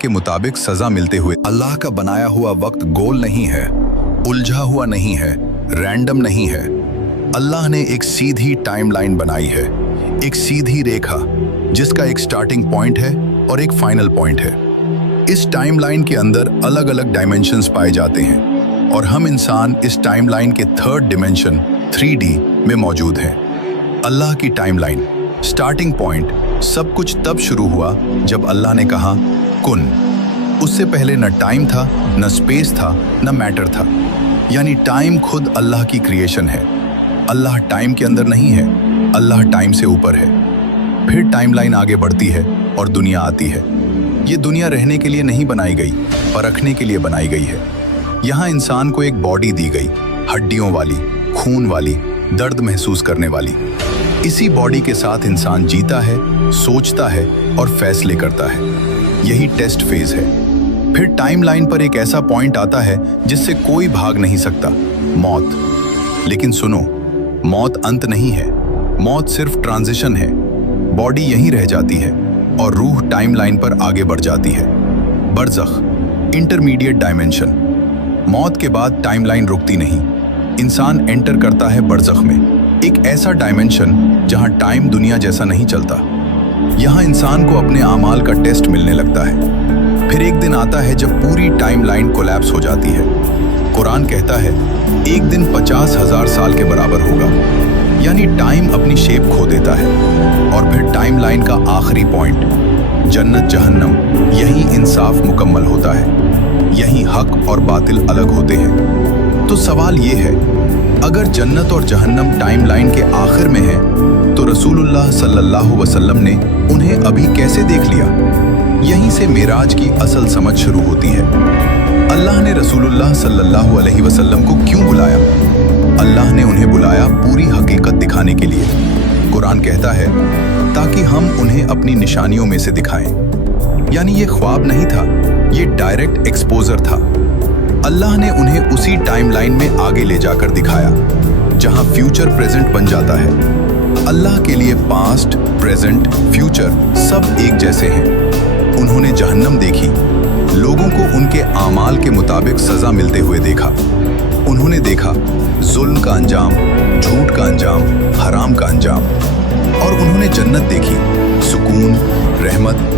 के मुताबिक सजा मिलते हुए। अल्लाह का बनाया हुआ वक्त गोल नहीं है, उलझा हुआ नहीं है, रैंडम नहीं है। अल्लाह ने एक सीधी टाइमलाइन बनाई है, एक सीधी रेखा जिसका एक स्टार्टिंग पॉइंट है और एक फाइनल पॉइंट है। इस टाइमलाइन के अंदर अलग अलग डायमेंशंस पाए जाते हैं और हम इंसान इस टाइमलाइन के थर्ड डिमेंशन 3D में मौजूद हैं। अल्लाह की टाइमलाइन स्टार्टिंग पॉइंट सब कुछ तब शुरू हुआ जब अल्लाह ने कहा कुन। उससे पहले न टाइम था, न स्पेस था, न मैटर था। यानी टाइम खुद अल्लाह की क्रिएशन है। अल्लाह टाइम के अंदर नहीं है, अल्लाह टाइम से ऊपर है। फिर टाइमलाइन आगे बढ़ती है और दुनिया आती है। ये दुनिया रहने के लिए नहीं बनाई गई, परखने के लिए बनाई गई है। यहाँ इंसान को एक बॉडी दी गई, हड्डियों वाली, खून वाली, दर्द महसूस करने वाली। इसी बॉडी के साथ इंसान जीता है, सोचता है और फैसले करता है। यही टेस्ट फेज है। फिर टाइमलाइन पर एक ऐसा पॉइंट आता है जिससे कोई भाग नहीं सकता, मौत। लेकिन सुनो, मौत अंत नहीं है, मौत सिर्फ ट्रांजिशन है। बॉडी यहीं रह जाती है और रूह टाइमलाइन पर आगे बढ़ जाती है। बरज़ख, इंटरमीडिएट डायमेंशन। मौत के बाद टाइमलाइन रुकती नहीं, इंसान एंटर करता है बरज़ख में, एक ऐसा डायमेंशन जहां टाइम दुनिया जैसा नहीं चलता। यहाँ इंसान को अपने आमाल का टेस्ट मिलने लगता है। फिर एक दिन आता है जब पूरी टाइमलाइन कोलैप्स हो जाती है। कुरान कहता है एक दिन 50,000 साल के बराबर होगा। यानी टाइम अपनी शेप खो देता है। और फिर टाइमलाइन का आखिरी पॉइंट, जन्नत जहन्नम, यही इंसाफ मुकम्मल होता है। यही हक और बातिल अलग होते हैं। तो सवाल ये है, अगर जन्नत और जहन्नम टाइमलाइन के आखिर में है तो रसूलुल्लाह सल्लल्लाहु अलैहि वसल्लम ने उन्हें अभी कैसे देख लिया? यहीं से मेराज की असल समझ शुरू होती है। अल्लाह ने रसूलुल्लाह सल्लल्लाहु अलैहि वसल्लम को क्यों बुलाया? अल्लाह ने उन्हें बुलाया पूरी हकीकत दिखाने के लिए। कुरान कहता है ताकि हम उन्हें अपनी निशानियों में से दिखाएं। यानी ये ख्वाब नहीं था, ये डायरेक्ट एक्सपोजर था। अल्लाह ने उन्हें उसी टाइमलाइन में आगे ले जाकर दिखाया जहां फ्यूचर प्रेजेंट बन जाता है। अल्लाह के लिए पास्ट, प्रेजेंट, फ्यूचर सब एक जैसे हैं। उन्होंने जहन्नम देखी, लोगों को उनके आमाल के मुताबिक सजा मिलते हुए देखा। उन्होंने देखा जुल्म का अंजाम, झूठ का अंजाम, हराम का अंजाम। और उन्होंने जन्नत देखी, सुकून, रहमत,